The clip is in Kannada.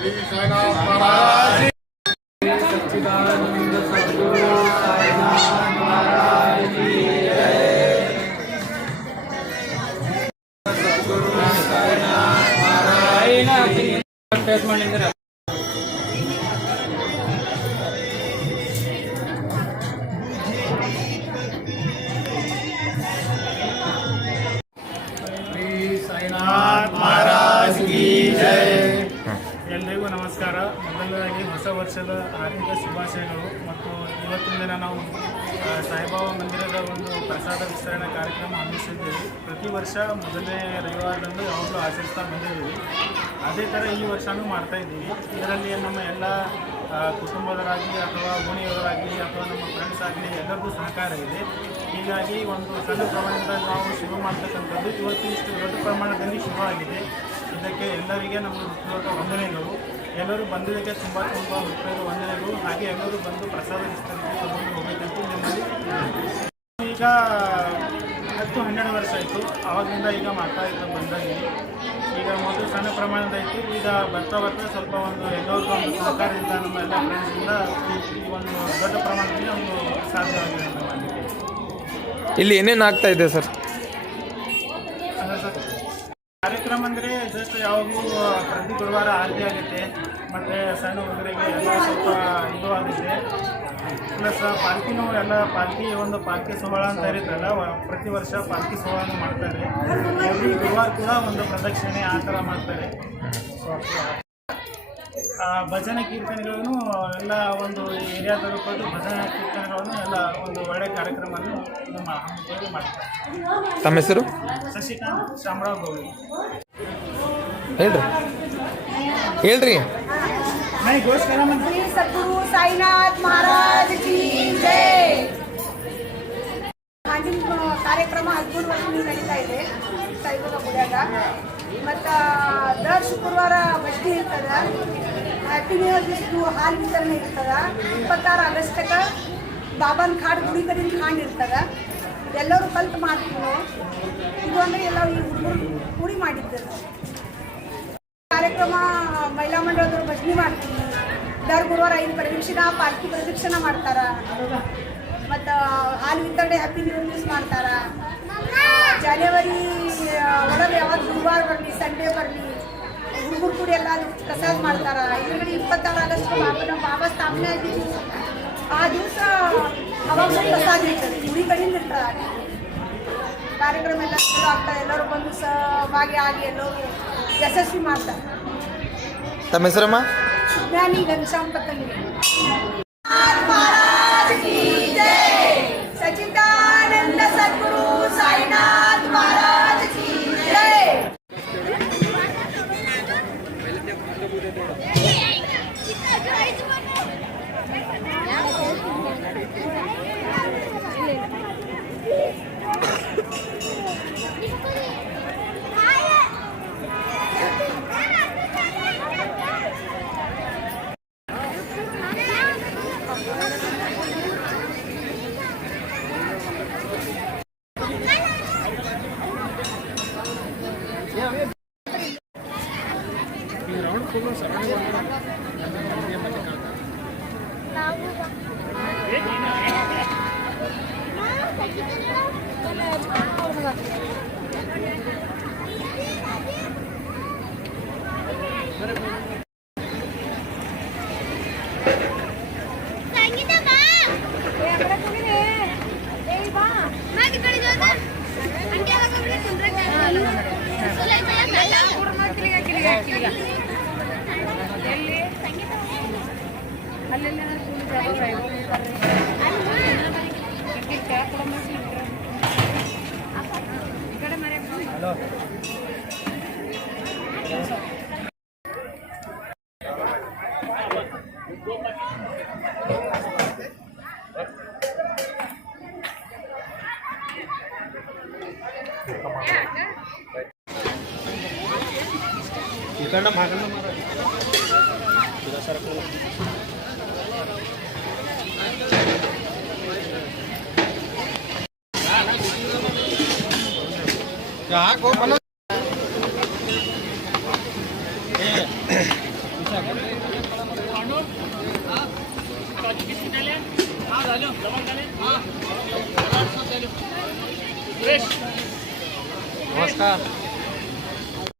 श्री साईनाथ महाराज सच्चिदानंद सद्गुरु साईनाथ महाराज की जय। सद्गुरु साईनाथ महाराज की जय। साईनाथ महाराज की जय। ಎಲ್ಲರಿಗೂ ನಮಸ್ಕಾರ. ಮೊದಲನೇದಾಗಿ ಹೊಸ ವರ್ಷದ ಆರ್ಥಿಕ ಶುಭಾಶಯಗಳು. ಮತ್ತು ಇವತ್ತಿನ ದಿನ ನಾವು ಸಾಯಿಬಾಬಾ ಮಂದಿರದ ಒಂದು ಪ್ರಸಾದ ವಿಸ್ತರಣೆ ಕಾರ್ಯಕ್ರಮ ಹಮ್ಮಿಸಿದ್ದೀವಿ. ಪ್ರತಿ ವರ್ಷ ಮೊದಲನೇ ರವಿವಾರದಂದು ಯಾವಾಗಲೂ ಆಚರಿಸ್ತಾ ಬಂದಿದ್ದೀವಿ. ಅದೇ ಥರ ಈ ವರ್ಷವೂ ಮಾಡ್ತಾಯಿದ್ದೀವಿ. ಇದರಲ್ಲಿ ನಮ್ಮ ಎಲ್ಲ ಕುಟುಂಬದವರಾಗಲಿ ಅಥವಾ ಓಣಿಯವರಾಗಲಿ ಅಥವಾ ನಮ್ಮ ಫ್ರೆಂಡ್ಸ್ ಆಗಲಿ ಎಲ್ಲರಿಗೂ ಸಹಕಾರ ಇದೆ. ಹೀಗಾಗಿ ಒಂದು ಸಣ್ಣ ಪ್ರಮಾಣದಿಂದ ನಾವು ಶುರು ಮಾಡ್ತಕ್ಕಂಥದ್ದು ಇವತ್ತು ಇಷ್ಟು ದೊಡ್ಡ ಪ್ರಮಾಣದಲ್ಲಿ ಶುರುವಾಗಿದೆ. ಇದಕ್ಕೆ ಎಲ್ಲರಿಗೆ ನಮ್ಮ ಹೃತ್ಪೂರ್ವಕ ವಂದನೆಗಳು. ಎಲ್ಲರೂ ಬಂದಿದ್ದಕ್ಕೆ ತುಂಬ ಹೃತ್ಪೂರ್ವಕ ವಂದನೆಗಳು. ಹಾಗೆ ಎಲ್ಲರೂ ಬಂದು ಪ್ರಸಾದ ವಿಸ್ತರಣೆ ತಗೊಂಡು ಹೋಗಬೇಕಂತ ನಿಮ್ಮಲ್ಲಿ ಈಗ 10-12 ವರ್ಷ ಆಯಿತು. ಆವಾಗಿಂದ ಈಗ ಮಾಡ್ತಾ ಬಂದಾಗಿದೆ. ಈಗ ಮೊದಲು ಸಣ್ಣ ಪ್ರಮಾಣದ ಇತ್ತು. ಈಗ ಬರ್ತಾ ಸ್ವಲ್ಪ ಒಂದು ಎಲ್ಲರಿಗೂ ಒಂದು ಸಹಕಾರದಿಂದ ನಮ್ಮ ಎಲ್ಲ ಫ್ರೆಂಡ್ಸಿಂದ ಈ ಒಂದು ದೊಡ್ಡ ಪ್ರಮಾಣದಲ್ಲಿ ಒಂದು ಸಾಧ್ಯವಾಗಿದೆ ಅಂತ ಮಾಡಲಿಕ್ಕೆ. ಇಲ್ಲಿ ಏನೇನು ಆಗ್ತಾ ಇದೆ ಸರ್? ಸರ್ ಕಾರ್ಯಕ್ರಮ ಅಂದರೆ ಜಸ್ಟ್ ಯಾವಾಗಲೂ ಪ್ರತಿ ಗುರುವಾರ ಆರತಿ ಆಗುತ್ತೆ. ಮತ್ತು ಸಣ್ಣ ಹುಡುಗರಿಗೆ ಎಲ್ಲ ಸ್ವಲ್ಪ ಇದು ಆಗುತ್ತೆ. ಪ್ಲಸ್ ಪಾಲ್ಕಿನೂ ಎಲ್ಲ ಪಾಲ್ಕಿ ಸೋಹಳ ಅಂತ ಇರುತ್ತಲ್ಲ, ಪ್ರತಿ ವರ್ಷ ಪಾಲ್ಕಿ ಸೋಹಳನೂ ಮಾಡ್ತಾರೆ. ಎವ್ರಿ ಗುರುವಾರ ಕೂಡ ಒಂದು ಪ್ರದಕ್ಷಿಣೆ ಆ ಥರ ಮಾಡ್ತಾರೆ. ಭಜನೆ ಕೀರ್ತನೆಗಳನ್ನು ಎಲ್ಲ ಒಂದು ಏರಿಯಾದವರು ಬಂದು ಭಜನೆ ಕೀರ್ತನೆಗಳನ್ನು ಎಲ್ಲ ಒಂದು ಒಳ್ಳೆಯ ಕಾರ್ಯಕ್ರಮವನ್ನು ನಮ್ಮ ಹಮ್ಮಿಕೊಂಡು ಮಾಡ್ತಾರೆ. ತಮ್ಮ ಹೆಸರು? ಶಶಿಕಾಂತ್ ಶಾಮರಾವ್ ಗೌಡಿ. ಹೇಳ್ರಿ. श्री सद्गुरु साईनाथ महाराज की जय. ಹಾಂಜಿನ ಕಾರ್ಯಕ್ರಮ 13 ವರ್ಷದಿಂದ ನಡೀತಾ ಇದೆ ಸಾಯಿಬಾಬಾ ಗುಡಿಯಾಗ. ಮತ್ತು ದರ ಶುಕ್ರವಾರ ಭಜನೆ ಇರ್ತದೆ. ಹ್ಯಾಪಿ ನ್ಯೂ ಇಯರ್ ದಿವಸ ಹಾಲು ವಿತರಣೆ ಇರ್ತದೆ. 26 ಆಗಸ್ಟ್ಗೆ ಬಾಬಾನ ಖಾಡ್ ಗುಡಿ ಕಡೆಯಿಂದ ಖಾಂಡ್ ಇರ್ತದೆ. ಎಲ್ಲರೂ ಕಲ್ತು ಮಾಡ್ತೀವಿ ನಾವು. ಇದು ಅಂದರೆ ಎಲ್ಲ ಈ ಹುಡುಗರು ಕೂಡಿ ಮಾಡಿದ್ದೇವೆ. ಕಾರ್ಯಕ್ರಮ ಮಹಿಳಾ ಮಂಡಳದವ್ರು ಭಜನೆ ಮಾಡ್ತೀವಿ. ದರ ಗುರುವಾರ 5 ಪ್ರದಕ್ಷಿಣೆ ಪಾಲ್ಕಿ ಪ್ರದಕ್ಷಿಣೆ ಮಾಡ್ತಾರೆ. ಮತ್ತು ಹಾಲು ವಿತರಣೆ ಹ್ಯಾಪಿ ನ್ಯೂ ಇಯರ್ ಮಾಡ್ತಾರೆ. ಜನವರಿ ಒಳಗೆ ಯಾವಾಗ ಗುರುವಾರ ಬರಲಿ ಸಂಡೇ ಬರಲಿ ಹುಡುಗರು ಕೂಡಿ ಎಲ್ಲ ಪ್ರಸಾದ ಮಾಡ್ತಾರೆ. ಇದರಲ್ಲಿ 26 ಆಗಸ್ಟ್ ಬಾಬಾ ಸ್ಥಾಪನೆ ಆಗಿದ್ದು ಆ ದಿವಸ ಅವಾಗ ಪ್ರಸಾದ ಇರ್ತದೆ. ಗುಡಿ ಕಡೆಯಿಂದ ಇರ್ತದೆ. ಕಾರ್ಯಕ್ರಮ ಎಲ್ಲ ಚಲೋ ಆಗ್ತದೆ. ಎಲ್ಲರೂ ಬಂದು ಭಾಗಿಯಾಗಿ ಎಲ್ಲರೂ ಯಶಸ್ವಿ ಮಾಡ್ತಾರೆ. ತಮ್ಮ ಹೆಸರಮ್ಮ? ಜ್ಞಾನಿ ಘನಶ್ಯಾಮ್ ಪತಂಗಿ. सच्चिदानंद सद्गुरु साईनाथ महाराज की जय. इकडनं मागणं मारा तुला सर हाको